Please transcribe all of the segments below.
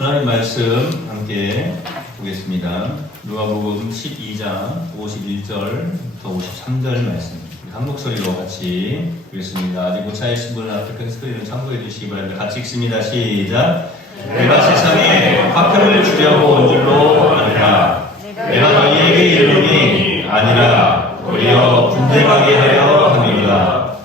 하나님 말씀 함께 보겠습니다. 누가복음 12장 51절부터 53절 말씀. 한 목소리로 같이 읽겠습니다. 아직 못 찾으신 분은 앞에 큰 스크린을 참고해 주시기 바랍니다. 같이 읽습니다. 시작. 내가 세상에 화평을 주려고 온 줄로 아니라 내가 너희에게 이르노니 아니라 오히려 분쟁하게 하려 함이니라.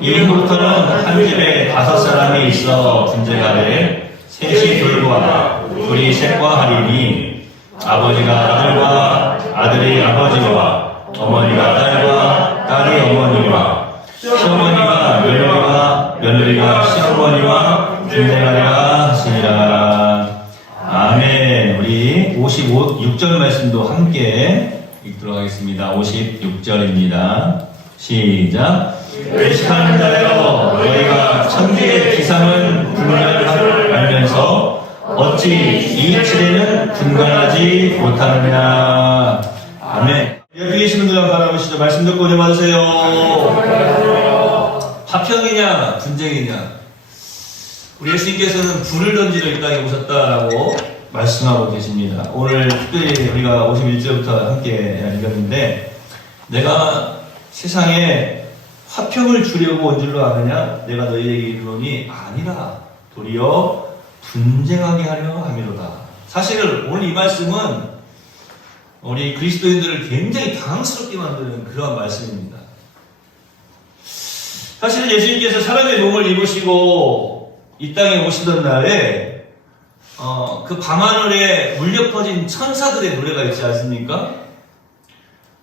이후부터는 한 집에 5사람이 있어 분쟁하되 셋이 둘과 둘이 셋과 하리니 아버지가 아들과 아들이 아버지와 어머니가 딸과 딸이 어머니와 시어머니가 며느리와 며느리가 시어머니와 분쟁하리라 하시니라. 아멘. 우리 56절 말씀도 함께 읽도록 하겠습니다. 56절입니다. 시작. 외식하는 자여 너희가 천지의 기상은 분별함을 알면서 어찌 이 시대는 분간하지 못하느냐. 아멘. 옆에 계신 분들 바라보시죠. 말씀 듣고 은혜 받으세요. 화평이냐 분쟁이냐. 우리 예수님께서는 불을 던지러 이 땅에 오셨다라고 말씀하고 계십니다. 오늘 특별히 우리가 51절부터 함께 읽었는데, 내가 세상에 화평을 주려고 온 줄로 아느냐? 내가 너희에게 이르노니 아니라 도리어 분쟁하게 하려 함이로다. 사실 오늘 이 말씀은 우리 그리스도인들을 굉장히 당황스럽게 만드는 그러한 말씀입니다. 사실은 예수님께서 사람의 몸을 입으시고 이 땅에 오시던 날에 그 밤하늘에 울려 퍼진 천사들의 노래가 있지 않습니까?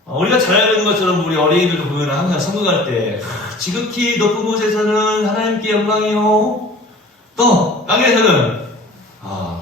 우리가 잘 알고 있는 것처럼 우리 어린이들도 보면 항상 성경할 때 지극히 높은 곳에서는 하나님께 영광이요, 또 땅에서는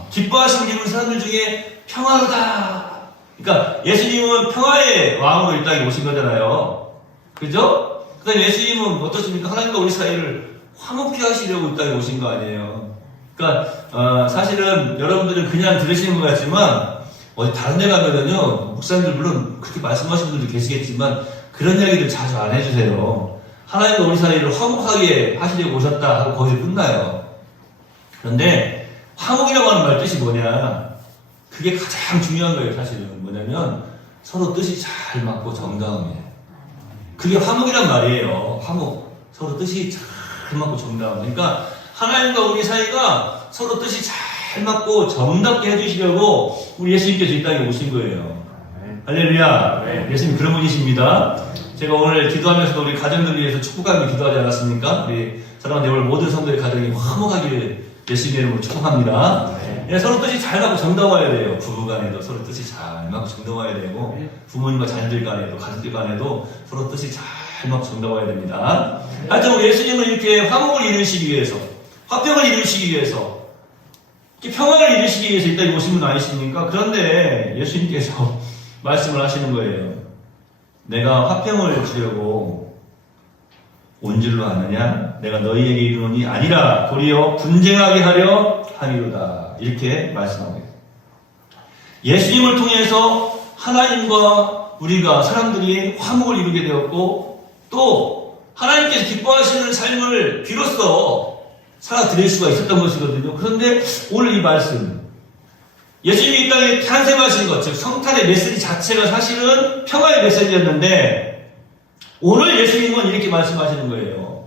기뻐하시고 있는 사람들 중에 평화로다. 그러니까 예수님은 평화의 왕으로 이 땅에 오신 거잖아요. 그죠? 그 다음에 예수님은 어떻습니까? 하나님과 우리 사이를 화목케 하시려고 이 땅에 오신 거 아니에요. 그러니까 사실은 여러분들은 그냥 들으시는 것 같지만 어디 다른 데 가면은요, 목사님들 물론 그렇게 말씀하시는 분들도 계시겠지만 그런 이야기들 자주 안 해주세요. 하나님과 우리 사이를 화목하게 하시려고 오셨다 하고 거기서 끝나요. 그런데 화목이라고 하는 말 뜻이 뭐냐, 그게 가장 중요한 거예요. 사실은 뭐냐면 서로 뜻이 잘 맞고 정다움이에요. 그게 화목이란 말이에요. 화목, 서로 뜻이 잘 맞고 정다움. 그러니까 하나님과 우리 사이가 서로 뜻이 잘 맞고 정답게 해주시려고 우리 예수님께서 이 땅에 오신 거예요. 할렐루야. 예수님 그런 분이십니다. 제가 오늘 기도하면서도 우리 가정들 위해서 축복하며 기도하지 않았습니까? 우리 사랑하는 오늘 모든 성도의 가정이 화목하기를 예수님의 이름으로 축복합니다. 서로 뜻이 잘 맞고 정다워야 돼요. 부부간에도 서로 뜻이 잘 맞고 정다워야 되고, 부모님과 자녀들 간에도, 가족들 간에도 서로 뜻이 잘 맞고 정다워야 됩니다. 하여튼 우리 예수님은 이렇게 화목을 이루시기 위해서, 화평을 이루시기 위해서, 평화를 이루시기 위해서 이 땅에 오신 분 아니십니까? 그런데 예수님께서 말씀을 하시는 거예요. 내가 화평을 주려고 온 줄로 아느냐? 내가 너희에게 이르노니 아니라 도리어 분쟁하게 하려 함이로다. 이렇게 말씀하고 있습니다. 예수님을 통해서 하나님과 우리가 사람들이 화목을 이루게 되었고, 또 하나님께서 기뻐하시는 삶을 비로소 살아드릴 수가 있었던 것이거든요. 그런데 오늘 이 말씀, 예수님이 이 땅에 탄생하신 것, 즉 성탄의 메시지 자체가 사실은 평화의 메시지였는데, 오늘 예수님은 이렇게 말씀하시는 거예요.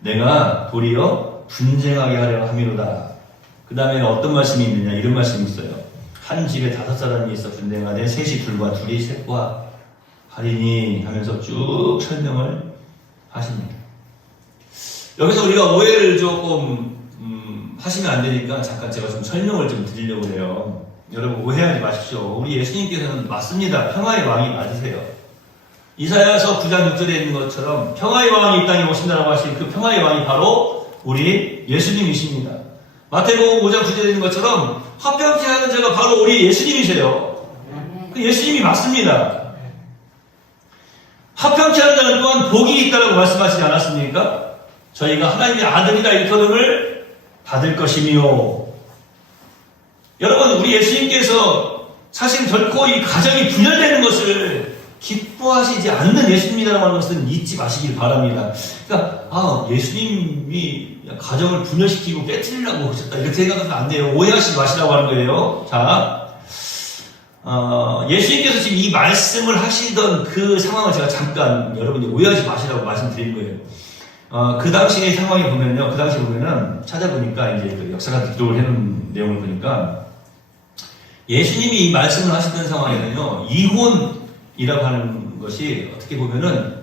내가 도리어 분쟁하게 하려 함이로다. 그 다음에는 어떤 말씀이 있느냐, 이런 말씀이 있어요. 한 집에 5사람이 있어 분쟁하되 셋이 둘과 둘이 셋과 하리니 하면서 쭉 설명을 하십니다. 여기서 우리가 오해를 조금 하시면 안 되니까 잠깐 제가 좀 설명을 좀 드리려고 해요. 여러분 오해하지 마십시오. 우리 예수님께서는 맞습니다. 평화의 왕이 맞으세요. 이사야서 9장 6절에 있는 것처럼 평화의 왕이 이 땅에 오신다라고 하신 그 평화의 왕이 바로 우리 예수님이십니다. 마태복음 5장 9절에 있는 것처럼 화평케 하는 자가 바로 우리 예수님이세요. 그 예수님이 맞습니다. 화평케 하는 자는 또한 복이 있다라고 말씀하시지 않았습니까? 저희가 하나님의 아들이라 일컬음을 받을 것이며, 여러분 우리 예수님께서 사실 결코 이 가정이 분열되는 것을 기뻐하시지 않는 예수님이라고 하는 것은 잊지 마시길 바랍니다. 그러니까 예수님이 가정을 분열시키고 깨뜨리려고 오셨다 이렇게 생각하면 안 돼요. 오해하시지 마시라고 하는 거예요. 자, 예수님께서 지금 이 말씀을 하시던 그 상황을 제가 잠깐 여러분이 오해하지 마시라고 말씀드린 거예요. 그 당시의 상황에 보면요, 그 당시에 보면은 찾아보니까 이제 그 역사가 기록을 해놓은 내용을 보니까 예수님이 이 말씀을 하시던 상황에는요, 이혼이라고 하는 것이 어떻게 보면은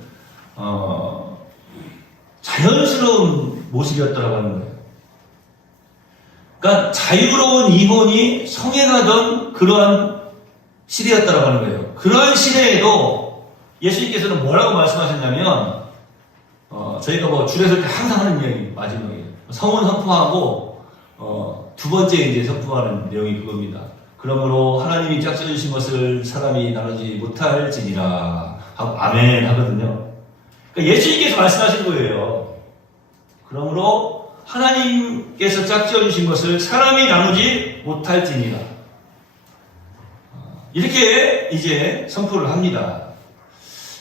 자연스러운 모습이었다라고 하는 거예요. 그러니까 자유로운 이혼이 성행하던 그러한 시대였다라고 하는 거예요. 그러한 시대에도 예수님께서는 뭐라고 말씀하셨냐면, 저희가 뭐 줄에서 이렇게 항상 하는 이야기, 마지막에. 성은 선포하고, 두 번째 이제 선포하는 내용이 그겁니다. 그러므로 하나님이 짝지어주신 것을 사람이 나누지 못할지니라. 하고 아멘 하거든요. 그러니까 예수님께서 말씀하신 거예요. 그러므로 하나님께서 짝지어주신 것을 사람이 나누지 못할지니라. 이렇게 이제 선포를 합니다.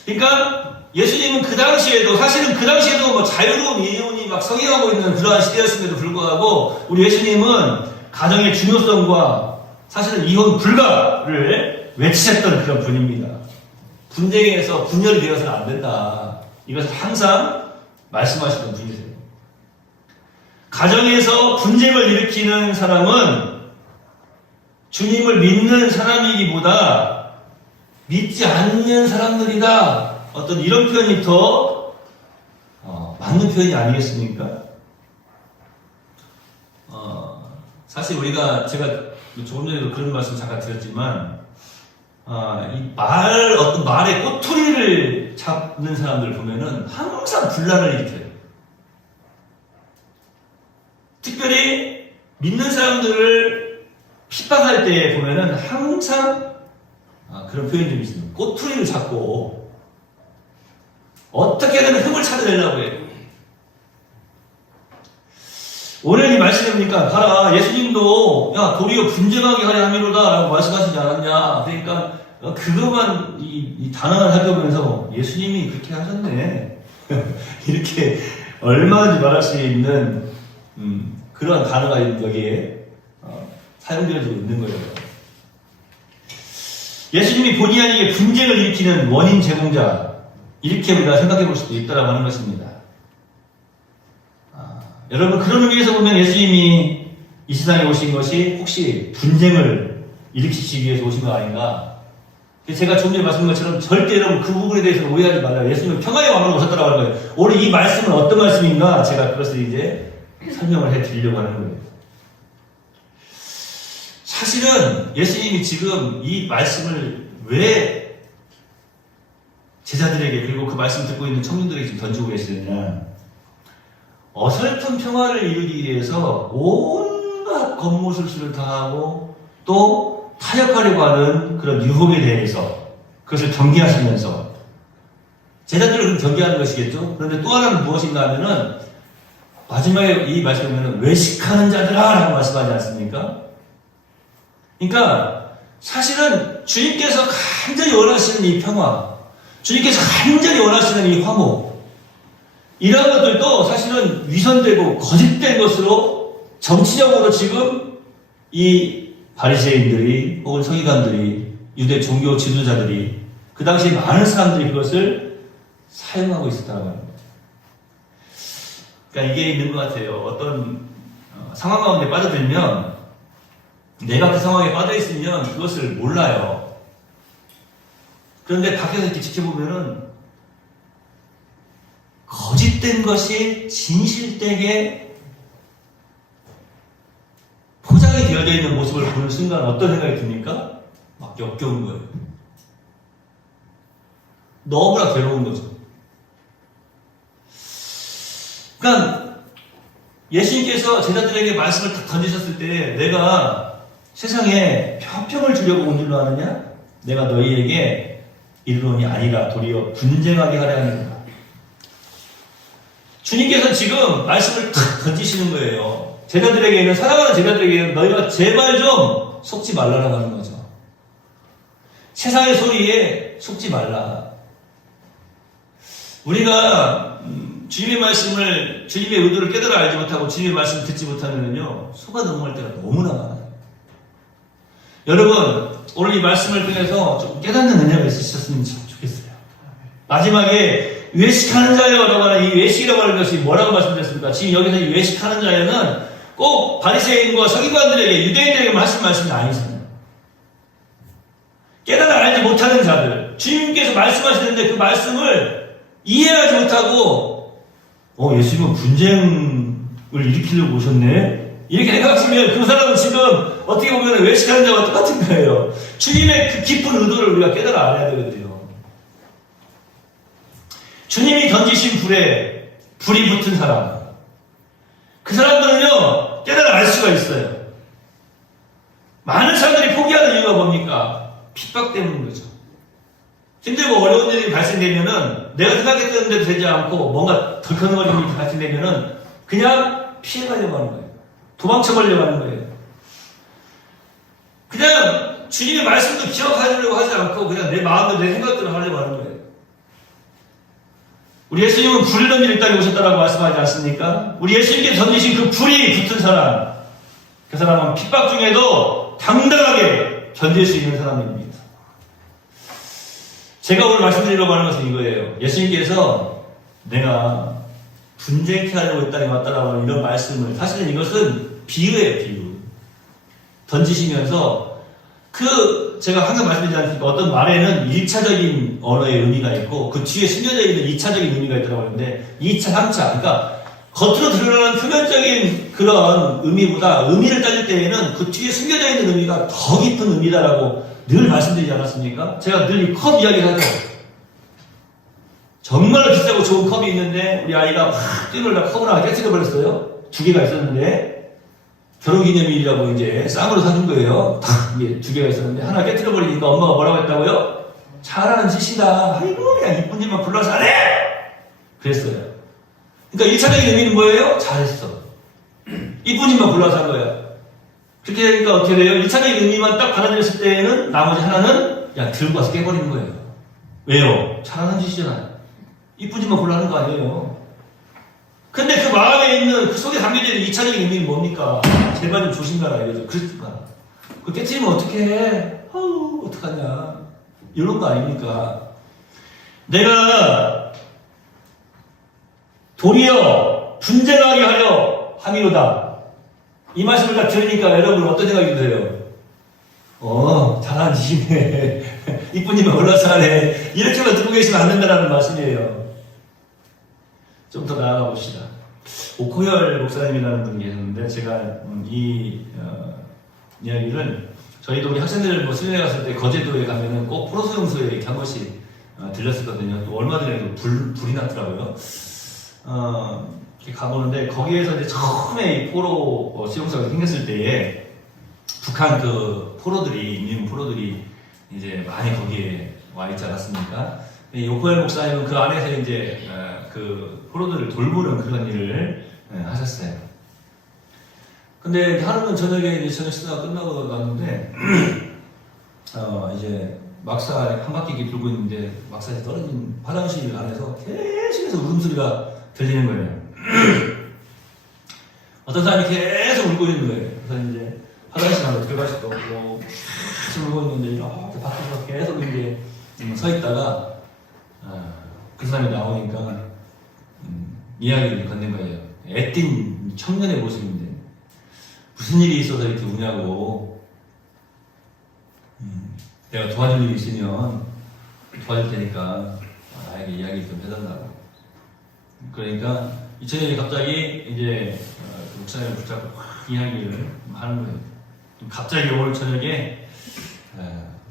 그러니까 예수님은 그 당시에도, 사실은 그 당시에도 뭐 자유로운 이혼이 막 성행하고 있는 그러한 시대였음에도 불구하고 우리 예수님은 가정의 중요성과 사실은 이혼 불가를 외치셨던 그런 분입니다. 분쟁에서 분열이 되어서는 안 된다. 이것을 항상 말씀하시던 분이세요. 가정에서 분쟁을 일으키는 사람은 주님을 믿는 사람이기보다 믿지 않는 사람들이다. 어떤 이런 표현이 더 맞는 표현이 아니겠습니까? 사실 제가 조금 전에도 그런 말씀 잠깐 드렸지만, 어떤 말의 꼬투리를 잡는 사람들 보면은 항상 분란을 일으켜요. 특별히 믿는 사람들을 핍박할 때 보면은 항상 그런 표현이 좀 있습니다. 꼬투리를 잡고 어떻게든 흠을 찾아내려고 해요. 오늘 이 말씀해 보니까 봐라, 예수님도 도리어 분쟁하게 하려 함이로다 라고 말씀하시지 않았냐. 그러니까 그것만 이 단어를 살펴보면서 예수님이 그렇게 하셨네. 이렇게 얼마든지 말할 수 있는 그런 단어가 여기에 사용되어지고 있는 거예요. 예수님이 본의 아니게 분쟁을 일으키는 원인 제공자, 이렇게 우리가 생각해 볼 수도 있다라고 하는 것입니다. 여러분, 그런 의미에서 보면 예수님이 이 세상에 오신 것이 혹시 분쟁을 일으키시기 위해서 오신 거 아닌가? 제가 좀 전에 말씀드린 것처럼 절대 여러분 그 부분에 대해서는 오해하지 말아요. 예수님은 평화의 왕으로 오셨다라고 하는 거예요. 오늘 이 말씀은 어떤 말씀인가? 제가 그것을 이제 설명을 해 드리려고 하는 거예요. 사실은 예수님이 지금 이 말씀을 왜 제자들에게, 그리고 그 말씀 듣고 있는 청년들에게 지금 던지고 계시느냐, 어설픈 평화를 이루기 위해서 온갖 겉모술수를 당하고 또 타협하려고 하는 그런 유혹에 대해서 그것을 경계하시면서, 제자들을 경계하는 것이겠죠. 그런데 또 하나는 무엇인가 하면은 마지막에 이 말씀을 보면 외식하는 자들아 라고 말씀하지 않습니까? 그러니까 사실은 주님께서 간절히 원하시는 이 평화, 주님께서 간절히 원하시는 이 화목, 이런 것들도 사실은 위선되고 거짓된 것으로 정치적으로 지금 이 바리새인들이 혹은 서기관들이, 유대 종교 지도자들이, 그 당시에 많은 사람들이 그것을 사용하고 있었다는 겁니다. 그러니까 이게 있는 것 같아요. 어떤 상황 가운데 빠져들면 내가 그 상황에 빠져있으면 그것을 몰라요. 그런데 밖에서 이렇게 지켜보면은 거짓된 것이 진실되게 포장이 되어져 있는 모습을 보는 순간 어떤 생각이 듭니까? 막 역겨운 거예요. 너무나 괴로운 거죠. 그러니까 예수님께서 제자들에게 말씀을 딱 던지셨을 때, 내가 세상에 평을 주려고 온 줄로 아느냐? 내가 너희에게 이르노니 아니라 도리어 분쟁하게 하려 하느니라. 주님께서 지금 말씀을 탁 던지시는 거예요. 제자들에게는, 사랑하는 제자들에게는 너희가 제발 좀 속지 말라라고 하는 거죠. 세상의 소리에 속지 말라. 우리가 주님의 말씀을, 주님의 의도를 깨달아 알지 못하고 주님의 말씀을 듣지 못하면요, 속아 넘어갈 때가 너무나 많아요. 여러분, 오늘 이 말씀을 통해서 좀 깨닫는 은혜가 있으셨으면 좋겠어요. 마지막에 외식하는 자여라고 하는 이 외식이라고 하는 것이 뭐라고 말씀드렸습니까? 지금 여기서 이 외식하는 자여는 꼭 바리새인과 서기관들에게, 유대인들에게 하신 말씀이 아니잖아요. 깨달아 알지 못하는 자들, 주님께서 말씀하시는데 그 말씀을 이해하지 못하고 예수님은 분쟁을 일으키려고 오셨네? 이렇게 생각하시면 그 사람은 지금 어떻게 보면 외식하는 자와 똑같은 거예요. 주님의 그 깊은 의도를 우리가 깨달아 알아야 되거든요. 주님이 던지신 불에 불이 붙은 사람, 그 사람들은요 깨달아 알 수가 있어요. 많은 사람들이 포기하는 이유가 뭡니까? 핍박 때문인 거죠. 힘들고 어려운 일이 발생되면은 내가 생각했던 대로 되지 않고 뭔가 덜컹거리는 일이 발생되면은 그냥 피해가려고 하는 거예요. 도망쳐버리려고 하는 거예요. 그냥 주님의 말씀도 기억하려고 하지 않고 그냥 내 마음대로 내 생각대로 하려고 하는 거예요. 우리 예수님은 불을 던질 땅에 오셨다라고 말씀하지 않습니까? 우리 예수님께 던지신 그 불이 붙은 사람, 그 사람은 핍박 중에도 당당하게 견딜 수 있는 사람입니다. 제가 오늘 말씀드리려고 하는 것은 이거예요. 예수님께서 내가 분쟁케 하려고 이 땅에 왔다라고 하는 이런 말씀을, 사실은 이것은 비유예요, 비유. 던지시면서 제가 항상 말씀드리지 않습니까? 어떤 말에는 1차적인 언어의 의미가 있고 그 뒤에 숨겨져 있는 2차적인 의미가 있다고 하는데 2차, 3차, 그러니까 겉으로 드러나는 표면적인 그런 의미보다 의미를 따질 때에는 그 뒤에 숨겨져 있는 의미가 더 깊은 의미다라고 늘 말씀드리지 않았습니까? 제가 늘 이 컵 이야기를 하죠. 정말로 비싸고 좋은 컵이 있는데 우리 아이가 막 뛰놀다 컵을 하나 깨뜨려버렸어요. 2개가 있었는데 결혼기념일이라고 이제 쌍으로 사준 거예요. 딱 이게 2개가 있었는데 하나 깨뜨려버리니까 엄마가 뭐라고 했다고요? 잘하는 짓이다. 아이고 그냥 이쁜 일만 불러서 안 해! 그랬어요. 그러니까 1차적인 의미는 뭐예요? 잘했어. 이쁜 일만 불러서 한 거야. 그렇게 되니까 어떻게 돼요? 1차적인 의미만 딱 받아들였을 때에는 나머지 하나는 그냥 들고 와서 깨버리는 거예요. 왜요? 잘하는 짓이잖아요. 이쁜 짓만 골라하는 거 아니에요. 근데 그 마음에 있는, 그 속에 담겨져 있는 2차적인 의미는 뭡니까? 제발 좀 조심가라 이거죠. 그렇습니까? 그 깨트리면 어떡해? 어떡하냐. 이런 거 아닙니까? 내가 도리어 분쟁하게 하려 함이로다. 이 말씀을 다 들으니까 여러분 어떤 생각이 드세요? 잘하는 짓이네. 이쁜 일만 올라서 하네. 이렇게만 듣고 계시면 안 된다는 말씀이에요. 좀 더 나아가 봅시다. 오코열 목사님이라는 분이 계셨는데, 제가 이 이야기를 저희도 우리 학생들 수련회 갔을 때 거제도에 가면은 꼭 포로수용소에 이렇게 한 번씩 들렸었거든요. 또 얼마 전에도 불이 났더라고요. 이렇게 가보는데, 거기에서 이제 처음에 이 포로 수용소가 생겼을 때에 북한 그 포로들이, 인민 포로들이 이제 많이 거기에 와 있지 않았습니까? 오코열 목사님은 그 안에서 이제 그 포로들을 돌보는 그런 일을 하셨어요. 근데 하루는 저녁에 이제 저녁 식사가 끝나고 갔는데 이제 막사 한 바퀴 돌고 있는데 막사에 떨어진 화장실 안에서 계속해서 울음소리가 들리는 거예요. 어떤 사람이 계속 울고 있는 거예요. 그래서 이제 화장실 안에 들어갈 수도 없고 계속 울고 있는데 이렇게 밖에서 계속 이제 서 있다가 그 사람이 나오니까 이야기를 건넨 거예요. 애띤 청년의 모습인데 무슨 일이 있어서 이렇게 우냐고. 내가 도와줄 일이 있으면 도와줄 테니까 나에게 이야기 좀 해달라고. 그러니까 이 청년이 갑자기 이제 그 목사님을 붙잡고 이야기를 하는 거예요. 갑자기 오늘 저녁에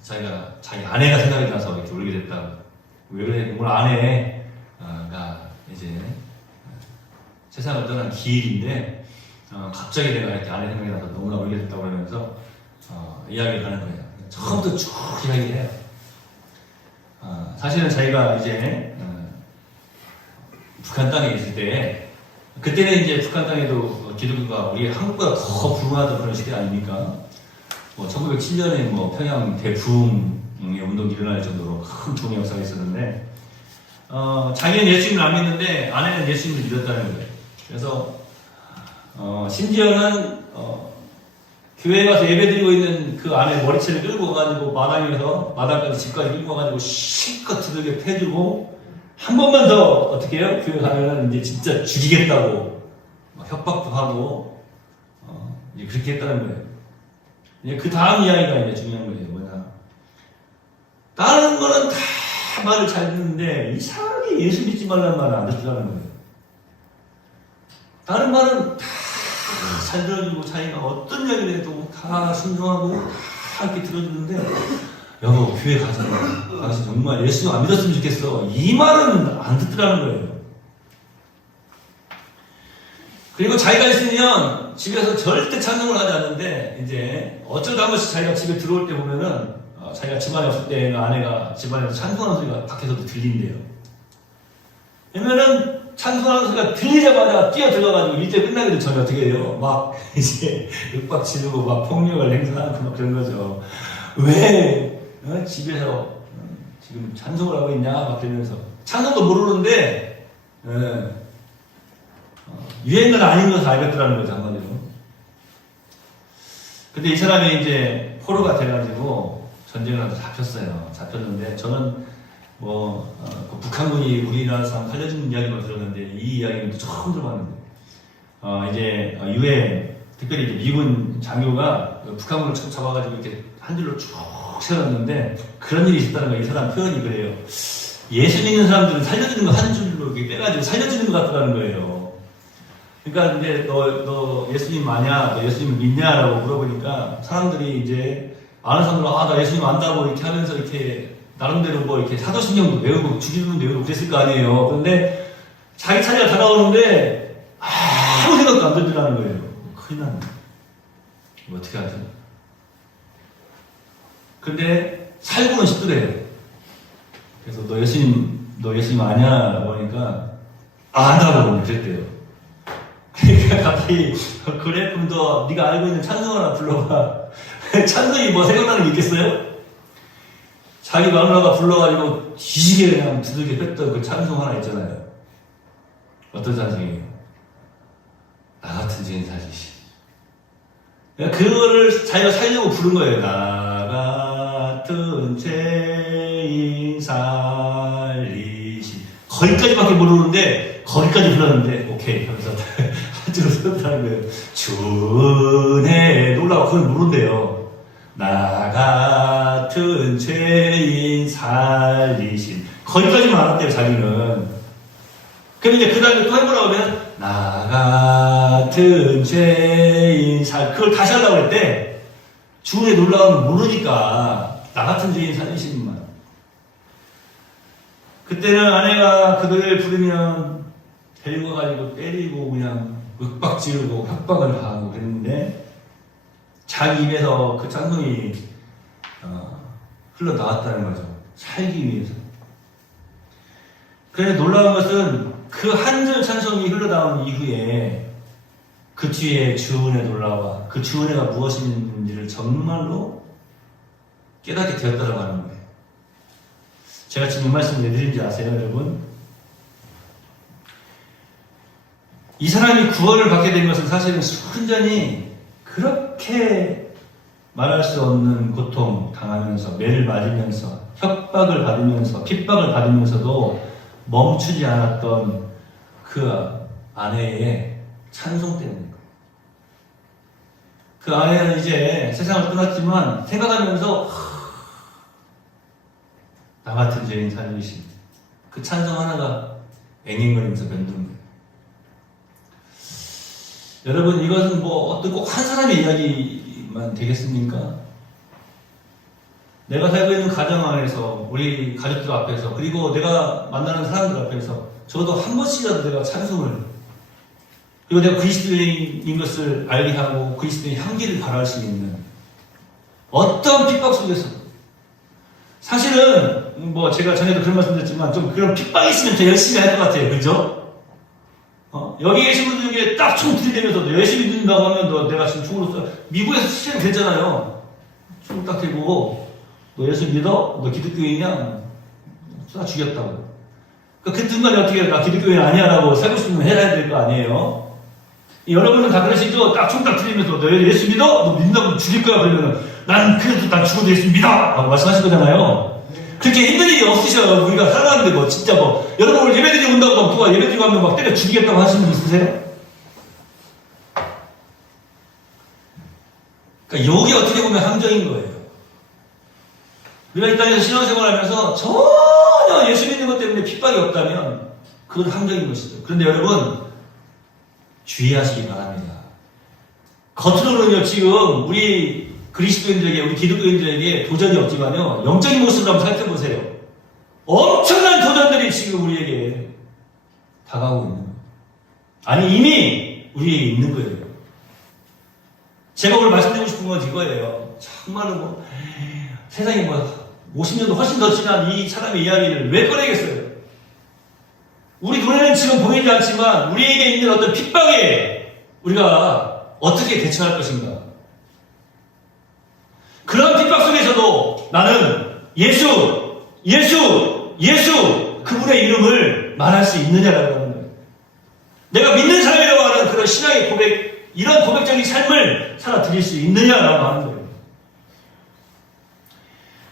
자기가 자기 아내가 생각이 나서 이렇게 울게 됐다. 왜 그래? 오늘 아내가 이제 세상을 떠난 기일인데 갑자기 내가 이렇게 아내 생각이 나서 너무나 울게 됐다고 그러면서 이야기를 하는 거예요. 처음부터 쭉 이야기를 해요. 사실은 자기가 이제 북한 땅에 있을 때, 그때는 이제 북한 땅에도 기독교가 우리 한국보다 더 부흥하던 그런 시대 아닙니까? 1907년에 평양 대부흥의 운동이 일어날 정도로 큰 부흥의 역사가 있었는데, 자기는 예수님을 안 믿는데 아내는 예수님을 믿었다는 거예요. 그래서 심지어는 교회에 가서 예배드리고 있는 그 아내 머리채를 끌고 가가지고 마당까지 집까지 끌고 가가지고 실컷 두들겨 패주고 한 번만 더 어떻게 해요? 교회 가면은 이제 진짜 죽이겠다고 막 협박도 하고 이제 그렇게 했다는 거예요. 이제 그 다음 이야기가 이제 중요한 거예요. 뭐냐? 다른 거는 다 말을 잘 듣는데 이상하게 예수 믿지 말라는 말을 안 듣더라는 거예요. 다른 말은 다 잘 들어주고 자기가 어떤 이야기를 해도 다 순종하고 다 이렇게 들어주는데 여보 교회 가서 정말 예수 안 믿었으면 좋겠어 이 말은 안 듣더라는 거예요. 그리고 자기가 있으면 집에서 절대 찬송을 하지 않는데 이제 어쩌다 한 번씩 자기가 집에 들어올 때 보면은 자기가 집안에 없을 때는 아내가 집안에서 찬송하는 소리가 밖에서도 들린대요. 그러면은 찬송하는 소리가 들리자마자 뛰어 들어가가지고 일제 끝나기도 전에 어떻게 해요? 막 이제 윽박 지르고 막 폭력을 행사하고 막 그런 거죠. 왜 집에서 지금 찬송을 하고 있냐 막 그러면서 찬송도 모르는데 유행은 아닌 것을 알겠더라는 거죠 한마디로. 근데 이 사람이 이제 포로가 돼가지고 전쟁을 하다 잡혔는데 저는 그 북한군이 우리나라 사람 살려주는 이야기만 들었는데 이 이야기는 또 처음 들어봤는데 이제 유엔 특별히 이제 미군 장교가 북한군을 쭉 잡아가지고 이렇게 한 줄로 쭉 세웠는데 그런 일이 있었다는 거예요. 이 사람 표현이 그래요. 예수 믿는 사람들은 살려주는 거 한 줄로 이렇게 빼가지고 살려주는 것 같다는 거예요. 그러니까 이제 너 예수님 아냐? 너 예수님 믿냐라고 물어보니까 사람들이 이제 아는 사람들은 나 예수님 안다고 이렇게 하면서 이렇게 나름대로 뭐 이렇게 사도신경도 외우고 주기도문도 외우고 그랬을 거 아니에요. 그런데 자기 차례가 다가오는데 아무 생각도 안 들더라는 거예요. 큰일 났네. 이거 어떻게 하지? 근데 살고는 싶더래요. 그래서 너 예수님 아냐라고 하니까 안다고 그랬대요. 그러니까 갑자기 그래 그럼 너 네가 알고 있는 찬송 하나 불러봐. 찬송이 뭐 생각나는 게 있겠어요? 자기 마누라가 불러가지고 뒤지게 그냥 두들겨 뺐던 그 찬송 하나 있잖아요. 어떤 찬송이에요? 나 같은 죄인 살리시. 그거를 자기가 살려고 부른 거예요. 나 같은 죄인 살리시. 거기까지밖에 모르는데 거기까지 불렀는데 오케이 하면서 한 줄로 썼다는 거예요. 주은혜 놀라고 그걸 모른대요. 나 같은 죄인 살리신. 거기까지만 알았대요, 자기는. 그럼 이제 그 다음에 또 해보라고 하면, 나 같은 죄인 그걸 다시 하려고 했대. 주의 놀라움을 모르니까, 나 같은 죄인 살리신만. 그때는 아내가 그 노래를 부르면, 데리고 가지고 때리고, 그냥 윽박 지르고, 협박을 하고 그랬는데, 자기 입에서 그 찬송이 흘러나왔다는 거죠. 살기 위해서. 그런데 놀라운 것은 그 한 절 찬송이 흘러나온 이후에 그 뒤에 주은혜 놀라와 그 주은혜가 무엇인지를 정말로 깨닫게 되었다고 하는 거예요. 제가 지금 이 말씀을 왜 드린지 아세요, 여러분? 이 사람이 구원을 받게 된 것은 사실은 순전히 그렇게 말할 수 없는 고통 당하면서 매를 맞으면서 협박을 받으면서 핍박을 받으면서도 멈추지 않았던 그 아내의 찬송 때문인 거예요. 그 아내는 이제 세상을 떠났지만 생각하면서 나 같은 죄인 살리신 그 찬송 하나가 앵앵거리면서 맴도는 거예요. 여러분 이것은 뭐 어떤 꼭 한 사람의 이야기만 되겠습니까? 내가 살고 있는 가정 안에서 우리 가족들 앞에서 그리고 내가 만나는 사람들 앞에서 저도 한 번씩이라도 내가 찬송을 그리고 내가 그리스도인인 것을 알게 하고 그리스도의 향기를 발할 수 있는 어떤 핍박 속에서 사실은 뭐 제가 전에도 그런 말씀 드렸지만 좀 그런 핍박이 있으면 더 열심히 할 것 같아요. 그죠? 여기 계신 분들 중에 딱 총 들이대면서 너 열심히 듣는다고 하면 너 내가 지금 총으로 써. 미국에서 시행이 됐잖아요. 총 딱 들고 너 예수 믿어? 너 기독교인이냐? 쏴 죽였다고. 그 순간에 어떻게 나 기독교인 아니야라고 살고 싶으면 해야 될 거 아니에요? 여러분은 다 그러시죠? 딱 총딱 틀리면서 너 예수 믿어? 너 믿는다고 죽일 거야 그러면은 난 그래도 난 죽어도 예수 믿어! 라고 말씀하실 거잖아요. 그렇게 힘든 일이 없으셔요. 우리가 살아가는데 뭐 진짜 뭐 여러분 오늘 예배드리고 온다고 막 누가 예배드리고 하면 막 때려 죽이겠다고 하시는 분 있으세요? 그러니까 여기 어떻게 보면 함정인 거예요. 우리가 이 땅에서 신앙생활 하면서 전혀 예수 믿는 것 때문에 핍박이 없다면 그건 함정인 것이죠. 그런데 여러분 주의하시기 바랍니다. 겉으로는요 지금 우리 그리스도인들에게 우리 기독교인들에게 도전이 없지만요 영적인 모습을 한번 살펴보세요. 엄청난 도전들이 지금 우리에게 다가오고 있는 거예요. 아니 이미 우리에게 있는 거예요. 제가 오늘 말씀드리고 싶은 건 이거예요. 정말로 뭐 세상에 뭐 50년도 훨씬 더 지난 이 사람의 이야기를 왜 꺼내겠어요? 우리 눈에는 지금 보이지 않지만 우리에게 있는 어떤 핍박에 우리가 어떻게 대처할 것인가? 그런 핍박 속에서도 나는 예수 그분의 이름을 말할 수 있느냐라고 하는 거예요. 내가 믿는 사람이라고 하는 그런 신앙의 고백, 이런 고백적인 삶을 살아 드릴 수 있느냐라고 하는 거예요.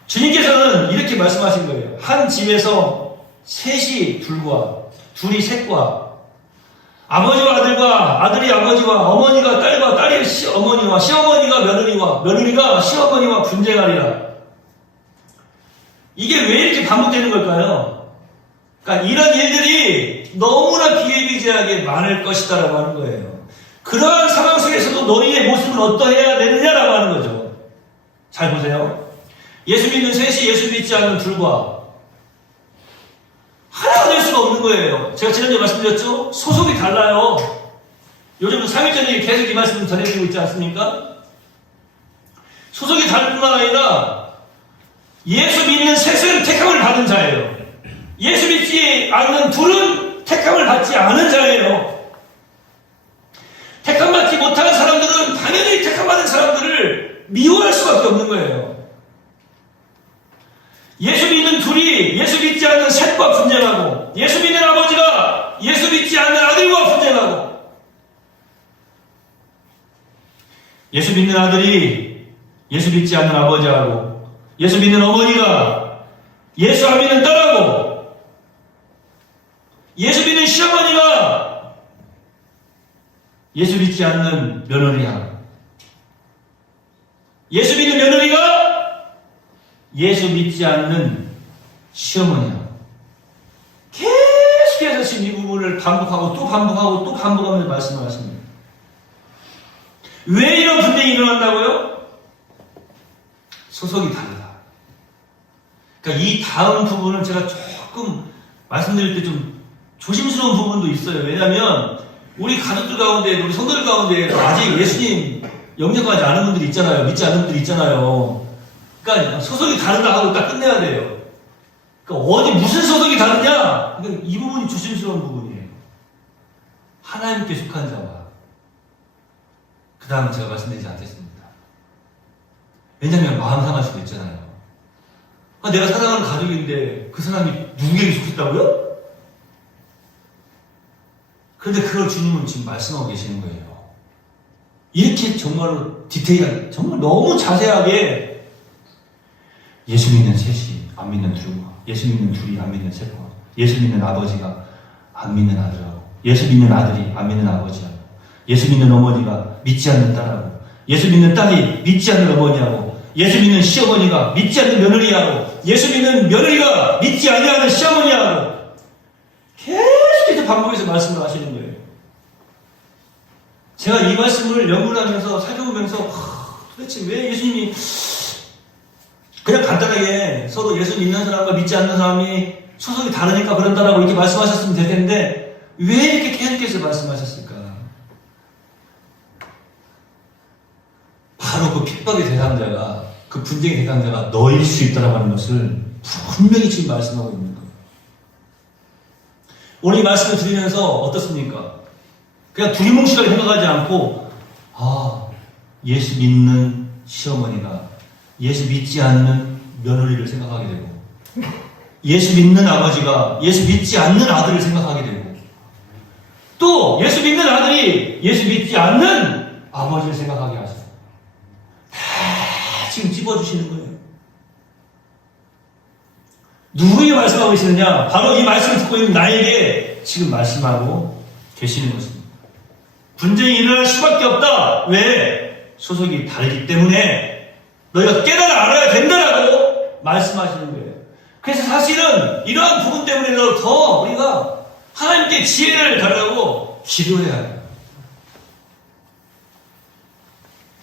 주님께서는 이렇게 말씀하신 거예요. 한 집에서 셋이 둘이 셋과 아버지와 아들과 아들이 아버지와 어머니가 딸과 딸이 어머니와 시어머니가 며느리와 며느리가 시어머니와 분쟁하리라. 이게 왜 이렇게 반복되는 걸까요? 그러니까 이런 일들이 너무나 비일비재하게 많을 것이다라고 하는 거예요. 그러한 상황 속에서도 너희의 모습은 어떠해야 되느냐라고 하는 거죠. 잘 보세요. 예수 믿는 셋이 예수 믿지 않는 둘과 하나가 될 수가 없는 거예요. 제가 지난주에 말씀드렸죠? 소속이 달라요. 요즘 3일 전에 계속 이 말씀을 전해드리고 있지 않습니까? 소속이 다를 뿐만 아니라 예수 믿는 셋은 택함을 받은 자예요. 예수 믿지 않는 둘은 택함을 받지 않은 자예요. 택함받지 못하는 사람들은 당연히 택함받은 사람들을 미워할 수밖에 없는 거예요. 예수 믿는 둘이 예수 믿지 않는 셋과 분쟁하고 예수 믿는 아버지가 예수 믿지 않는 아들과 분쟁하고 예수 믿는 아들이 예수 믿지 않는 아버지하고 예수 믿는 어머니가 예수 안 믿는 딸하고 예수 믿는 시어머니가 예수 믿지 않는 며느리하고 예수 믿는 며느리가 예수 믿지 않는 시어머니하고 계속해서 지금 이 부분을 반복하고 또 반복하고 또 반복하면서 말씀을 하십니다. 왜 이런 분쟁이 일어난다고요? 소속이 다르다. 그러니까 이 다음 부분은 제가 조금 말씀드릴 때 좀 조심스러운 부분도 있어요. 왜냐하면 우리 가족들 가운데, 우리 성도들 가운데 아직 예수님 영접하지 않은 분들이 있잖아요. 믿지 않는 분들이 있잖아요. 그러니까 소속이 다르다 하고 딱 끝내야 돼요. 그러니까 어디 무슨 소속이 다르냐? 그러니까 이 부분이 조심스러운 부분이에요. 하나님께 속한 자와 그 다음은 제가 말씀드리지 않겠습니다. 왜냐하면 마음 상할 수도 있잖아요. 내가 사랑하는 가족인데 그 사람이 누구에게 속했다고요? 그런데 그걸 주님은 지금 말씀하고 계시는 거예요. 이렇게 정말로 디테일하게, 정말 너무 자세하게 예수 믿는 셋이 안 믿는 둘과 예수 믿는 둘이 안 믿는 셋과 예수 믿는 아버지가 안 믿는 아들하고 예수 믿는 아들이 안 믿는 아버지하고 예수 믿는 어머니가 믿지 않는 딸하고 예수 믿는 딸이 믿지 않는 어머니하고 예수 믿는 시어머니가 믿지 않는 며느리하고 예수 믿는 며느리가 믿지 아니하는 시어머니하고 계속해서 반복해서 말씀을 하시는 거예요. 제가 이 말씀을 연구를 하면서 살펴보면서 도대체 왜 예수님이 그냥 간단하게 서로 예수 믿는 사람과 믿지 않는 사람이 소속이 다르니까 그런다라고 이렇게 말씀하셨으면 될 텐데 왜 이렇게 계속해서 말씀하셨을까? 바로 그 핍박의 대상자가, 그 분쟁의 대상자가 너일 수 있다라고 하는 것을 분명히 지금 말씀하고 있는 거예요. 오늘 이 말씀을 드리면서 어떻습니까? 그냥 두리뭉실하게 생각하지 않고 예수 믿는 시어머니가 예수 믿지 않는 며느리를 생각하게 되고 예수 믿는 아버지가 예수 믿지 않는 아들을 생각하게 되고, 또 예수 믿는 아들이 예수 믿지 않는 아버지를 생각하게 하셔요. 다 지금 찝어주시는 거예요. 누구에게 말씀하고 계시느냐? 바로 이 말씀을 듣고 있는 나에게 지금 말씀하고 계시는 것입니다. 분쟁이 일어날 수밖에 없다. 왜? 소속이 다르기 때문에 너희가 깨달아 알아야 된다라고 말씀하시는 거예요. 그래서 사실은 이러한 부분 때문에도 더 우리가 하나님께 지혜를 달라고 기도해야 해요.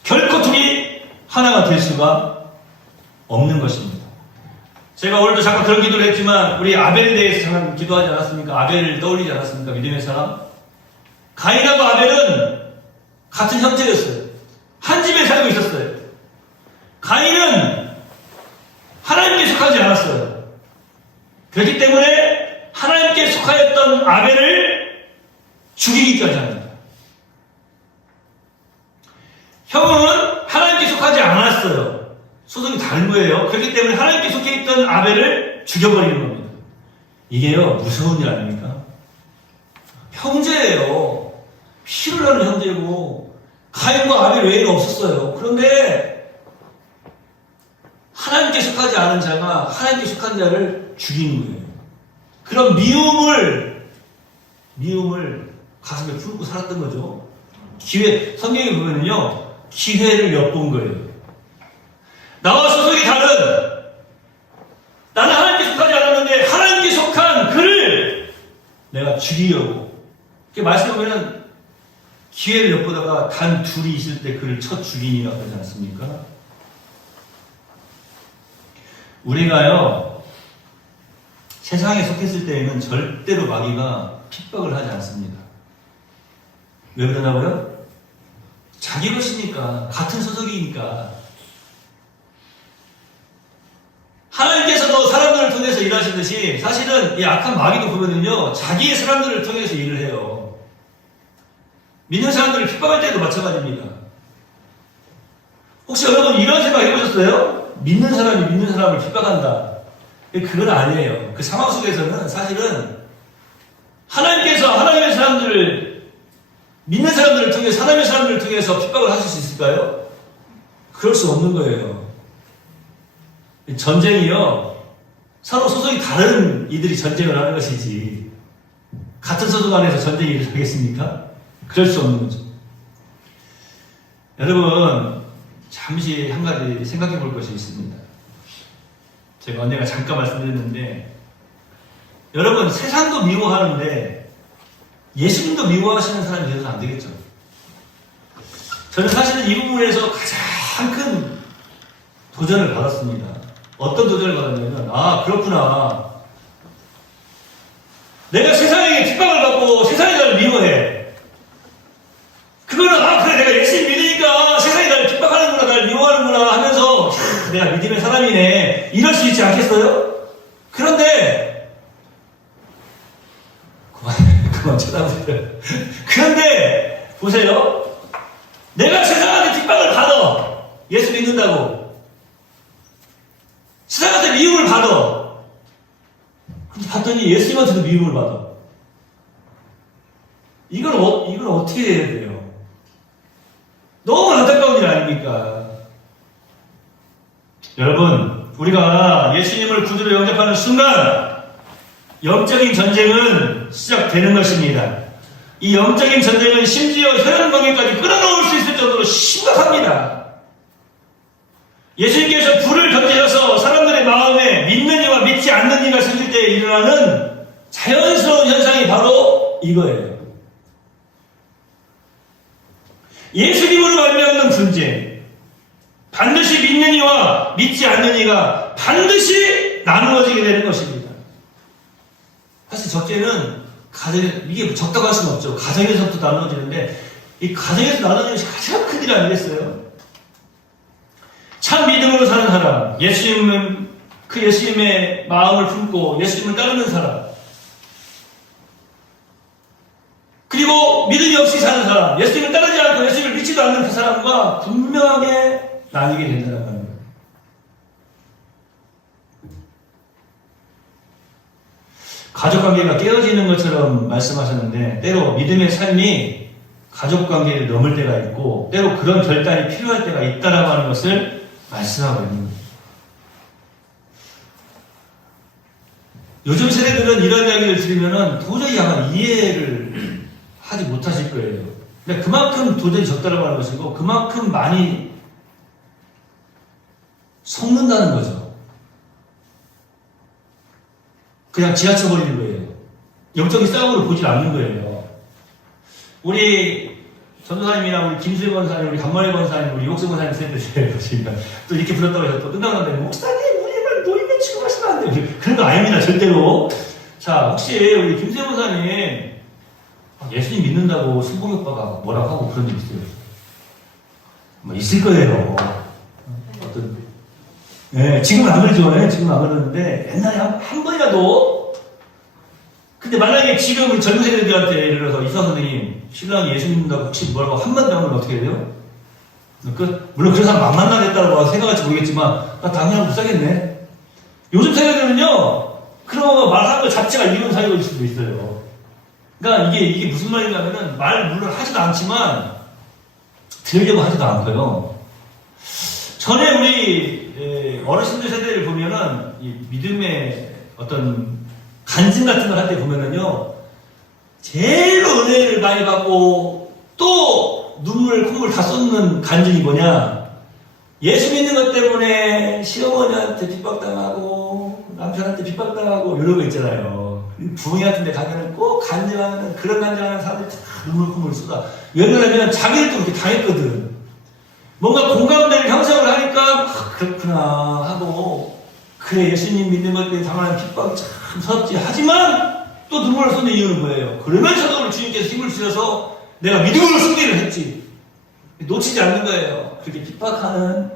결코 둘이 하나가 될 수가 없는 것입니다. 제가 오늘도 잠깐 그런 기도를 했지만 우리 아벨에 대해서 잠깐 기도하지 않았습니까? 아벨을 떠올리지 않았습니까? 믿음의 사람. 가인하고 아벨은 같은 형제였어요. 한 집에 살고 있었어요. 가인은 하나님께 속하지 않았어요. 그렇기 때문에 하나님께 속하였던 아벨을 죽이기까지 합니다. 형은 하나님께 속하지 않았어요. 소속이 다른 거예요. 그렇기 때문에 하나님께 속해 있던 아벨을 죽여버리는 겁니다. 이게요, 무서운 일 아닙니까? 형제예요. 피를 나는 형제고, 가인과 아벨 외에는 없었어요. 그런데, 하나님께 속하지 않은 자가 하나님께 속한 자를 죽이는 거예요. 그런 미움을 가슴에 품고 살았던 거죠. 성경에 보면은요, 기회를 엿본 거예요. 나와 소속이 다른, 나는 하나님께 속하지 않았는데 하나님께 속한 그를 내가 죽이려고. 이렇게 말씀해 보면 기회를 엿보다가 단 둘이 있을 때 그를 쳐 죽이니라고 하지 않습니까? 우리가요, 세상에 속했을 때에는 절대로 마귀가 핍박을 하지 않습니다. 왜 그러냐고요? 자기 것이니까, 같은 소속이니까. 하나님께서도 사람들을 통해서 일하시듯이 사실은 이 악한 마귀도 보면은요, 자기의 사람들을 통해서 일을 해요. 믿는 사람들을 핍박할 때도 마찬가지입니다. 혹시 여러분 이런 생각 해보셨어요? 믿는 사람이 믿는 사람을 핍박한다. 그건 아니에요. 그 상황 속에서는 사실은 하나님께서 하나님의 사람들을, 믿는 사람들을 통해서, 하나님의 사람들을 통해서 핍박을 하실 수 있을까요? 그럴 수 없는 거예요. 전쟁이요, 서로 소속이 다른 이들이 전쟁을 하는 것이지, 같은 소속 안에서 전쟁이 일어나겠습니까? 그럴 수 없는 거죠. 여러분, 잠시 한 가지 생각해 볼 것이 있습니다. 제가 언젠가 잠깐 말씀드렸는데, 여러분, 세상도 미워하는데 예수님도 미워하시는 사람이 되어서는 안 되겠죠. 저는 사실은 이 부분에서 가장 큰 도전을 받았습니다. 어떤 도전을 받았냐면, 아, 그렇구나. 내가 세상에게 핍박을 받고 세상이 나를 미워해. 그거는, 아, 그래, 내가 예수님 믿으니까 세상이 나를 핍박하는구나, 나를 미워하는구나 하면서, 내가 믿음의 사람이네, 이럴 수 있지 않겠어요? 그런데, 그만 쳐다보세요. 그런데, 보세요. 내가 세상한테 핍박을 받아. 예수 믿는다고. 세상한테 미움을 받아. 근데 봤더니 예수님한테도 미움을 받아. 이건 어떻게 해야 돼요? 너무 안타까운 일 아닙니까? 여러분, 우리가 예수님을 구주로 영접하는 순간 영적인 전쟁은 시작되는 것입니다. 이 영적인 전쟁은 심지어 혈연관계까지 끌어놓을 수 있을 정도로 심각합니다. 예수님께서 불을 던지셔서 사람들의 마음에 믿는 이와 믿지 않는 이가 생길 때 일어나는 자연스러운 현상이 바로 이거예요. 예수님으로 말미암는 분쟁, 반드시 믿는 이와 믿지 않는 이가 반드시 나누어지게 되는 것입니다. 사실 첫째는 이게 적다고 할 수는 없죠. 가정에서부터 나누어지는데, 이 가정에서 나누어지는 것이 가장 큰 일 아니겠어요? 참 믿음으로 사는 사람, 예수님의 마음을 품고 예수님을 따르는 사람, 그리고 믿음이 없이 사는 사람, 예수님을 따르지 않고 예수님을 믿지도 않는 그 사람과 분명하게 나뉘게 된다는 거예요. 가족관계가 깨어지는 것처럼 말씀하셨는데 때로 믿음의 삶이 가족관계를 넘을 때가 있고 때로 그런 결단이 필요할 때가 있다라고 하는 것을 말씀하고 있는 거예요. 요즘 세대들은 이런 이야기를 들으면 도저히 아마 이해를 하지 못하실 거예요. 근데 그만큼 도전이 적다라고 하는 것이고 그만큼 많이 속는다는 거죠. 그냥 지나쳐 버리는 거예요. 영적인 싸움으로 보질 않는 거예요. 우리 전도사님이나 우리 김수혜 권사님, 우리 간만의 권사님, 우리 욕수 권사님 세대세요. 지금 또 이렇게 불렀다고 해서 또 끝나고 난다음에 목사님 우리만 노인네 취급하시면 안 돼요. 그런 거 아닙니다. 절대로. 자, 혹시 우리 김수혜 권사님 예수님 믿는다고 승복이 오빠가 뭐라고 하고 그런 적 있어요? 뭐 있을 거예요. 어떤 네, 지금은 안 그러죠. 지금은 안 그러는데 옛날에 한 번이라도 근데 만약에 지금 젊은 세대들한테 예를 들어서 이사 선생님 신랑이 예수 믿는다고 혹시 뭐라고 한마디 하면 어떻게 돼요? 물론 그런 사람 안 만나겠다고 생각할지 모르겠지만 나 당연히 못 사겠네. 요즘 세대들은요 그런 거 말하는 것 자체가 이혼 사유일 수도 있어요. 그러니까 이게 무슨 말이냐면은 말 물론 하지도 않지만 들으려고 하지도 않고요. 전에 우리 어르신들 세대를 보면은 이 믿음의 어떤 간증 같은 걸 할 때 보면은요 제일 은혜를 많이 받고 또 눈물 콧물 다 쏟는 간증이 뭐냐, 예수 믿는 것 때문에 시어머니한테 핍박당하고 남편한테 핍박당하고 이런 거 있잖아요. 부흥회 같은 데 가면은 꼭 간증하는 그런 간증하는 사람들이 다 눈물 콧물 쏟아. 왜냐면 자기들도 그렇게 당했거든. 뭔가 공감대를 형성을 하니까 그렇구나 하고 그래 예수님 믿는 것 때문에 당하는 핍박이 참 무섭지. 하지만 또 눈물을 쏟는 이유는 뭐예요? 그러면서도 주님께서 힘을 주셔서 내가 믿음으로 승리를 했지. 놓치지 않는 거예요. 그렇게 핍박하는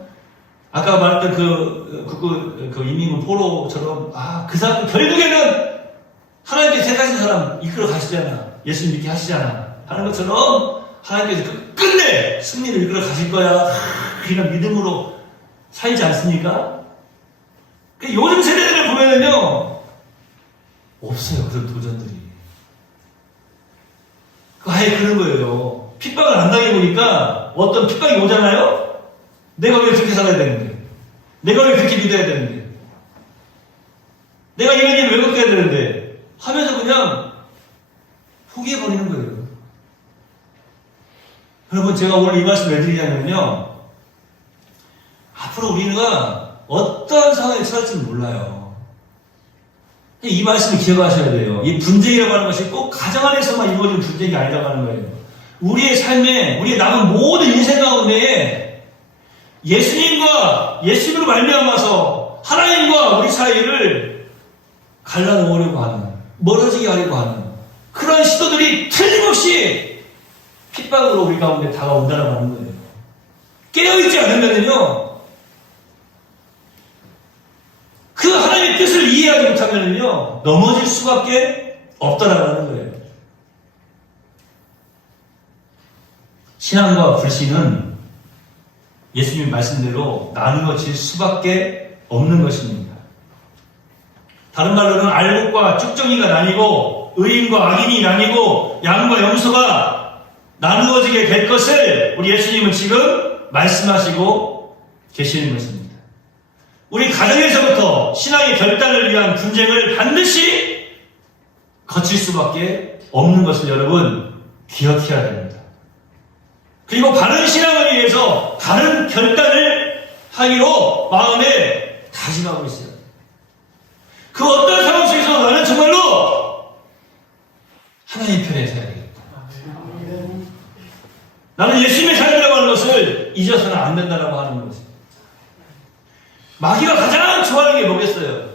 아까 말했던 그 이민군 포로처럼 그 사람 결국에는 하나님께서 택하신 사람 이끌어 가시잖아. 예수님 믿게 하시잖아. 하는 것처럼 하나님께서 끝내 승리를 이끌어 가실 거야. 그냥 믿음으로 살지 않습니까? 요즘 세대들을 보면은요, 없어요. 그런 도전들이. 아예 그런 거예요. 핍박을 안 당해보니까 어떤 핍박이 오잖아요? 내가 왜 그렇게 살아야 되는데? 내가 왜 그렇게 믿어야 되는데? 내가 이런 일을 왜 겪어야 되는데? 하면서 그냥 포기해버리는 거예요. 여러분, 제가 오늘 이 말씀 왜 드리냐면요. 앞으로 우리가 어떤 상황에 처할지는 몰라요. 이 말씀을 기억하셔야 돼요. 이 분쟁이라고 하는 것이 꼭 가정 안에서만 이루어진 분쟁이 아니라고 하는 거예요. 우리의 삶에, 우리의 남은 모든 인생 가운데 예수님으로 말미암아서 하나님과 우리 사이를 갈라놓으려고 하는, 멀어지게 하려고 하는 그런 시도들이 틀림없이 핍박으로 우리 가운데 다가온다고 하는 거예요. 깨어있지 않으면요, 그 하나님의 뜻을 이해하지 못하면요, 넘어질 수밖에 없다라고 하는 거예요. 신앙과 불신은 예수님 말씀대로 나누어질 수밖에 없는 것입니다. 다른 말로는 알곡과 쭉정이가 나뉘고 의인과 악인이 나뉘고 양과 염소가 나누어지게 될 것을 우리 예수님은 지금 말씀하시고 계시는 것입니다. 우리 가정에서부터 신앙의 결단을 위한 분쟁을 반드시 거칠 수밖에 없는 것을 여러분 기억해야 됩니다. 그리고 바른 신앙을 위해서 바른 결단을 하기로 마음에 다짐하고 있어요. 그 어떤 상황 속에서 나는 정말로 하나님 편에 서야 되겠다. 나는 예수님의 삶이라고 하는 것을 잊어서는 안 된다라고 하는 것입니다. 마귀가 가장 좋아하는 게 뭐겠어요?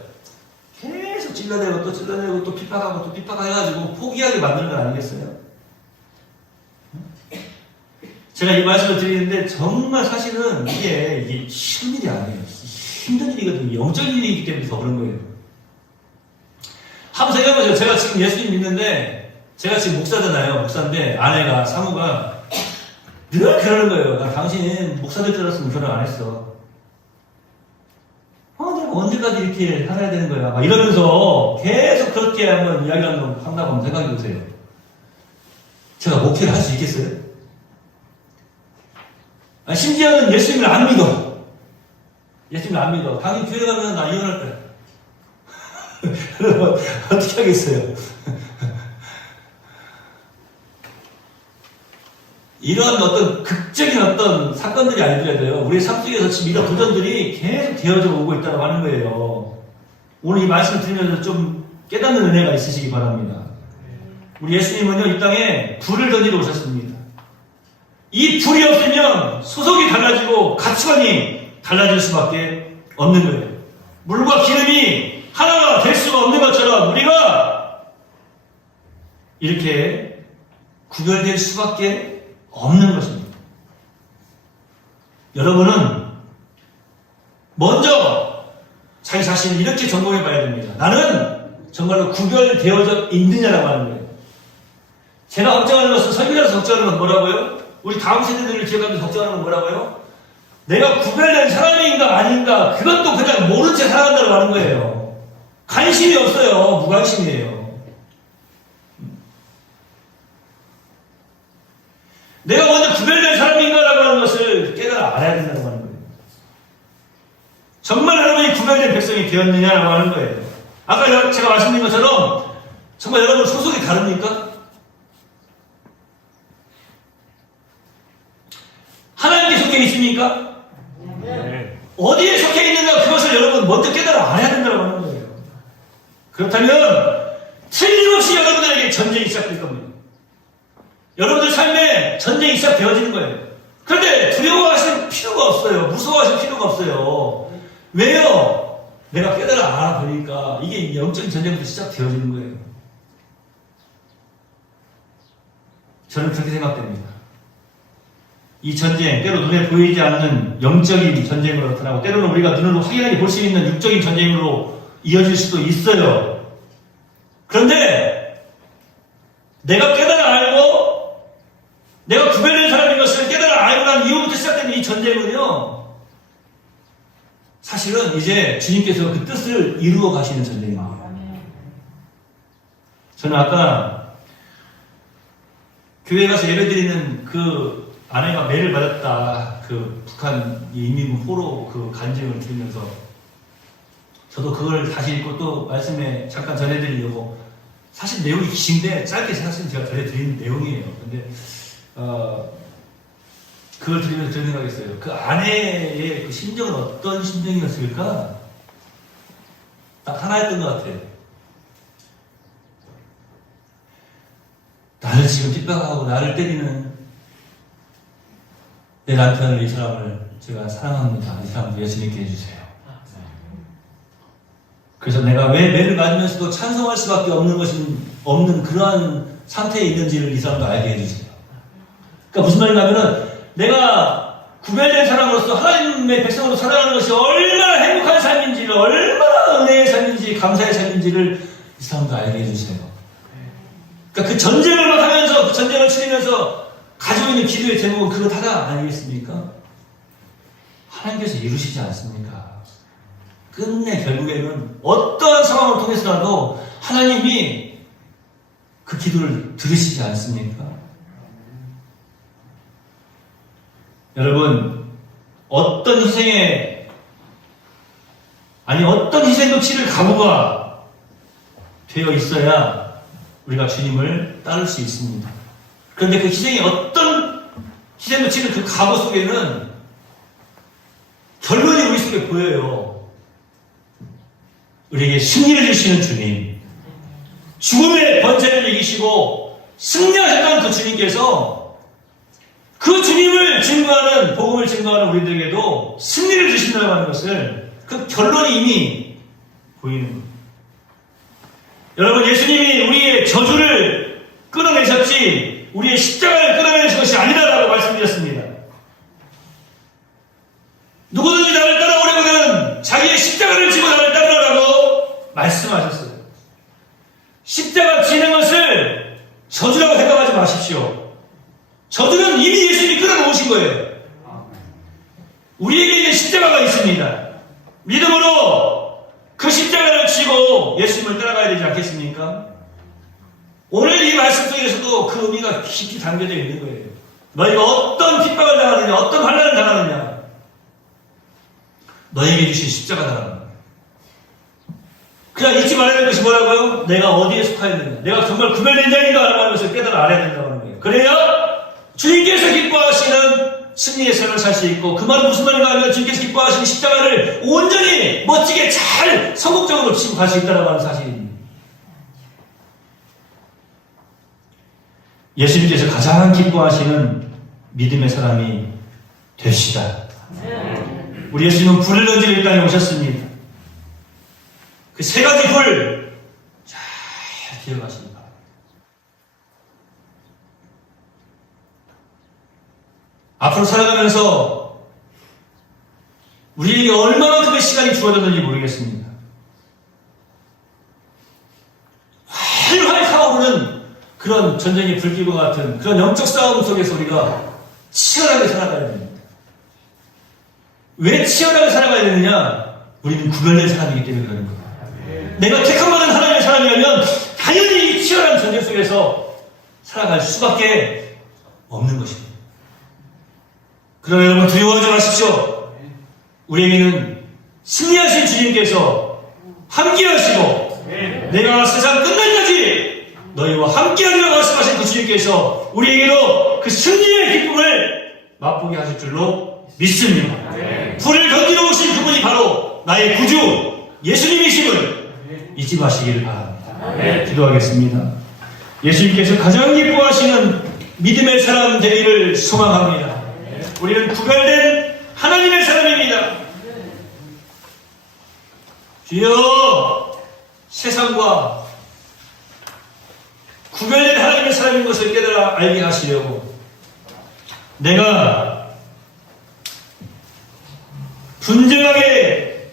계속 찔러대고 또 찔러대고 또 핍박하고 또 핍박해가지고 포기하게 만드는 거 아니겠어요? 제가 이 말씀을 드리는데 정말 사실은 이게 쉬운 일이 아니에요. 힘든 일이거든요. 영적인 일이기 때문에 더 그런 거예요. 한번 생각해보세요. 제가 지금 예수님 믿는데 제가 지금 목사잖아요. 목사인데 아내가 사모가 늘 그러는 거예요. 당신 목사될 줄 알았으면 결혼 안 했어. 내가 언제까지 이렇게 살아야 되는 거야? 막 이러면서 계속 그렇게 한번 이야기를 한다고 한번 생각해 보세요. 제가 목회를 할 수 있겠어요? 심지어는 예수님을 안 믿어. 예수님을 안 믿어. 당연히 교회 가면 나 이혼할 거야. 여러분, 어떻게 하겠어요? 이런 어떤 극적인 어떤 사건들이 아니더라도요, 우리 삶 속에서 지금 이런 도전들이 계속 되어져 오고 있다고 하는 거예요. 오늘 이 말씀을 들으면서 좀 깨닫는 은혜가 있으시기 바랍니다. 우리 예수님은요, 이 땅에 불을 던지러 오셨습니다. 이 불이 없으면 소속이 달라지고 가치관이 달라질 수밖에 없는 거예요. 물과 기름이 하나가 될 수가 없는 것처럼 우리가 이렇게 구별될 수밖에 없는 것입니다. 여러분은 먼저 자기 자신을 이렇게 점검해 봐야 됩니다. 나는 정말로 구별되어져 있느냐라고 하는 거예요. 제가 걱정하는 것은, 설교자로서 걱정하는 건 뭐라고요? 우리 다음 세대들을 기억하면서 걱정하는 건 뭐라고요? 내가 구별된 사람인가 아닌가, 그것도 그냥 모른 채 살아간다고 하는 거예요. 관심이 없어요. 무관심이에요. 내가 먼저 구별된 사람인가라고 하는 것을 깨달아 알아야 된다고 하는 거예요. 정말 여러분이 구별된 백성이 되었느냐라고 하는 거예요. 아까 제가 말씀드린 것처럼 정말 여러분 소속이 다릅니까? 하나님께 속해 있습니까? 네. 어디에 속해 있는가, 그것을 여러분 먼저 깨달아 알아야 된다고 하는 거예요. 그렇다면 틀림없이 여러분들에게 전쟁이 시작될 겁니다. 여러분들 삶에 전쟁이 시작되어지는 거예요. 그런데 두려워하실 필요가 없어요. 무서워하실 필요가 없어요. 왜요? 내가 깨달아 알아보니까 이게 영적인 전쟁부터 시작되어지는 거예요. 저는 그렇게 생각됩니다. 이 전쟁, 때로 눈에 보이지 않는 영적인 전쟁으로 나타나고, 때로는 우리가 눈으로 확연하게 볼 수 있는 육적인 전쟁으로 이어질 수도 있어요. 그런데 내가 깨달아 알고 내가 구별된 사람인 것을 깨달아 알고 난 이후부터 시작되는 이 전쟁은요, 사실은 이제 주님께서 그 뜻을 이루어 가시는 전쟁입니다. 저는 아까 교회 가서 예배드리는 그 아내가 매를 맞았다, 그 북한 인민군 포로 그 간증을 들으면서 저도 그걸 다시 읽고 또 말씀에 잠깐 전해드리려고, 사실 내용이 긴데 짧게 사실 제가 전해드리는 내용이에요. 근데 그걸 들으면서 그런 생각이 있어요. 그 아내의 그 심정은 어떤 심정이었을까? 딱 하나였던 것 같아요. 나를 지금 핍박하고 나를 때리는 내 남편을, 이 사람을 제가 사랑합니다. 이 사람을 예수님께 해주세요. 그래서 내가 왜 매를 맞으면서도 찬송할 수밖에 없는 그러한 상태에 있는지를 이 사람도 알게 해주세요. 그러니까 무슨 말이냐면은, 내가 구별된 사람으로서 하나님의 백성으로 살아가는 것이 얼마나 행복한 삶인지를, 얼마나 은혜의 삶인지, 감사의 삶인지를 이 사람도 알게 해주세요. 그러니까 그 전쟁을 막 하면서, 그 전쟁을 치르면서 가지고 있는 기도의 제목은 그것 하나 아니겠습니까? 하나님께서 이루시지 않습니까? 끝내 결국에는 어떠한 상황을 통해서라도 하나님이 그 기도를 들으시지 않습니까? 여러분, 어떤 희생도 치를 각오가 되어 있어야 우리가 주님을 따를 수 있습니다. 그런데 그 희생이 어떤 희생도 치를 그 각오 속에는 결론이 우리 속에 보여요. 우리에게 승리를 주시는 주님, 죽음의 번제를 이기시고 승리하셨던 그 주님께서 그 주님을 증거하는, 복음을 증거하는 우리들에게도 승리를 주신다고 하는 것을, 그 결론이 이미 보이는 겁니다. 여러분, 예수님이 우리의 저주를 끊어내셨지 우리의 십자가를 끊어내신 것이 아니다라고 말씀드렸습니다. 누구든지 나를 따라오려거든 자기의 십자가를 지고 나를 따르라고 말씀하셨어요. 십자가 지는 것을 저주라고 생각하지 마십시오. 저주는 이미 예수님이 끊어놓으신 거예요. 우리에게 이제 십자가가 있습니다. 믿음으로 그 십자가를 지고 예수님을 따라가야 되지 않겠습니까? 오늘 이 말씀 속에서도 그 의미가 깊이 담겨져 있는 거예요. 너희가 어떤 핍박을 당하느냐, 어떤 환난을 당하느냐, 너에게 주신 십자가 당하는 거예요. 그냥 잊지 말아야 될 것이 뭐라고요? 내가 어디에 속하였느냐, 내가 정말 구별된 자인가 라는 것을 깨달아 알아야 된다는 거예요. 그래야 주님께서 기뻐하시는 승리의 삶을 살 수 있고, 그 말은 무슨 말인가 하면 주님께서 기뻐하시는 십자가를 온전히 멋지게 잘 성공적으로 지고 갈 수 있다는 하는 사실입니다. 예수님께서 가장 기뻐하시는 믿음의 사람이 되시다. 우리 예수님은 불을 던지러 이 땅에 오셨습니다. 그 세 가지 불 잘 기억하십니다. 앞으로 살아가면서 우리에게 얼마만큼의 시간이 주어졌는지 모르겠습니다. 활활 타오르는 그런 전쟁의 불길과 같은 그런 영적 싸움 속에서 우리가 치열하게 살아가야 됩니다. 왜 치열하게 살아가야 되느냐? 우리는 구별된 사람이기 때문에 그러는 거예요. 내가 택함받은 하나님의 사람이라면 당연히 이 치열한 전쟁 속에서 살아갈 수밖에 없는 것입니다. 그러나 여러분 두려워하지 마십시오. 우리에게는 승리하신 주님께서 함께하시고 내가 세상 끝날까지 너희와 함께하리라고 말씀하신 그 주님께서 우리에게도 그 승리의 기쁨을 맛보게 하실 줄로 믿습니다. 불을 던지러 오신 그분이 바로 나의 구주 예수님이심을 잊지 마시기를 바랍니다. 기도하겠습니다. 예수님께서 가장 기뻐하시는 믿음의 사람 되기를 소망합니다. 우리는 구별된 하나님의 사람입니다. 주여, 세상과 구별된 하나님의 사람인 것을 깨달아 알게 하시려고 내가 분명하게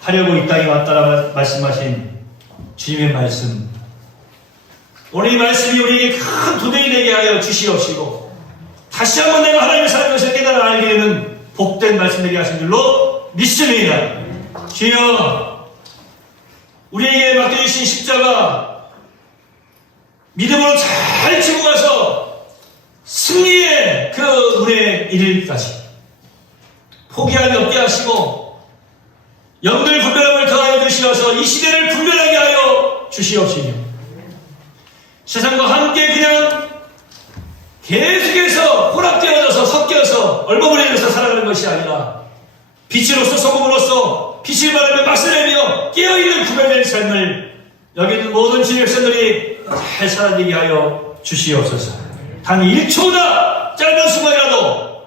하려고 이 땅에 왔다라 말씀하신 주님의 말씀, 오늘 이 말씀이 우리에게 큰 도전이 되게 하여 주시옵시고 다시 한번 내가 하나님의 사람인 것을 깨달아 알게 되는 복된 말씀 되게 하신 줄로 믿습니다. 주여, 우리에게 맡겨주신 십자가 믿음으로 잘 지고 가서 승리의 그 눈에 이르기까지 포기함이 없게 하시고 영들 분별함을 더하여 주시어서 이 시대를 분별하게 하여 주시옵시며 세상과 함께 그냥 계속해서 혼합되어져서 섞여서 얼버무려져서 살아가는 것이 아니라 빛으로서 소금으로서 빛을 바라며 맛을 내며 깨어있는 구별된 삶을 여기 있는 모든 주님의 백성들이 잘 살아내게 하여 주시옵소서. 단 1초나 짧은 순간이라도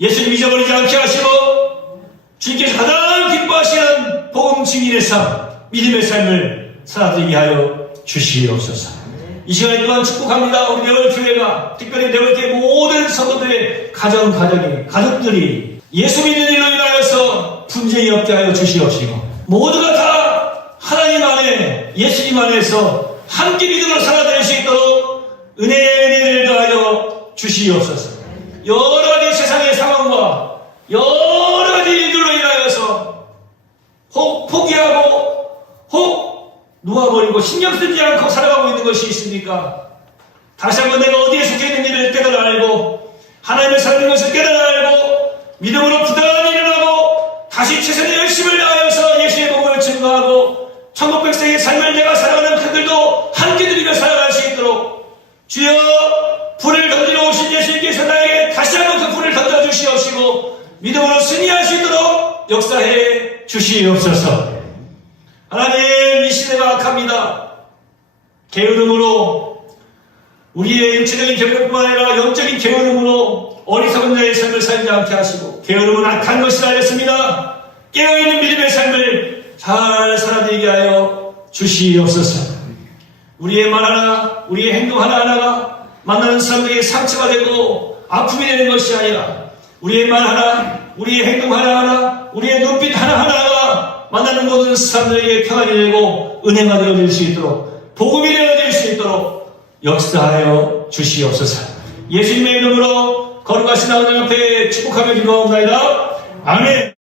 예수님 잊어버리지 않게 하시고 주님께서 가장 기뻐하시는 복음 증인의 삶, 믿음의 삶을 살아내게 하여 주시옵소서. 이 시간에 또한 축복합니다. 우리 네월교회가 특별히 네월교회 모든 성도들의 가족들이 예수 믿는 일로 인하여서 분쟁이 없게 하여 주시옵시고 모두가 다 하나님 안에 예수님 안에서 함께 믿음으로 살아낼 수 있도록 은혜를 더하여 주시옵소서. 여러 가지 세상의 상황과 여러 가지 일들로 인하여서 혹 포기하고 혹 놓아버리고 신경 쓰지 않고 살아가고 있는 것이 있습니까? 다시 한번 내가 어디에 속해 있는지를 깨달아 알고 하나님의 삶인 것을 깨달아 알고 믿음으로 부단히 일어나고 다시 최선의 열심을 다하여서 예수의 복음을 증거하고 천국 백성의 삶을 내가 살아가는 그들도 함께 누리며 살아갈 수 있도록 주여, 불을 던지러 오신 예수님께서 나에게 다시 한번 그 불을 던져주시옵시고 믿음으로 승리할 수 있도록 역사해 주시옵소서. 하나님, 이 시대가 악합니다. 게으름으로 우리의 육체적인 게으름뿐만 아니라 영적인 게으름으로 어리석은 자의 삶을 살지 않게 하시고 게으름은 악한 것이라 하였습니다. 깨어있는 믿음의 삶을 잘 살아내게 하여 주시옵소서. 우리의 말 하나, 우리의 행동 하나하나가 만나는 사람들에게 상처가 되고 아픔이 되는 것이 아니라 우리의 말 하나, 우리의 행동 하나하나, 우리의 눈빛 하나하나가 만나는 모든 사람들에게 평안이 되고 은혜가 되어질 수 있도록 복음이 되어질 수 있도록 역사하여 주시옵소서. 예수님의 이름으로 거룩하신 하나님 앞에 축복하며 기도하옵나이다. 아멘.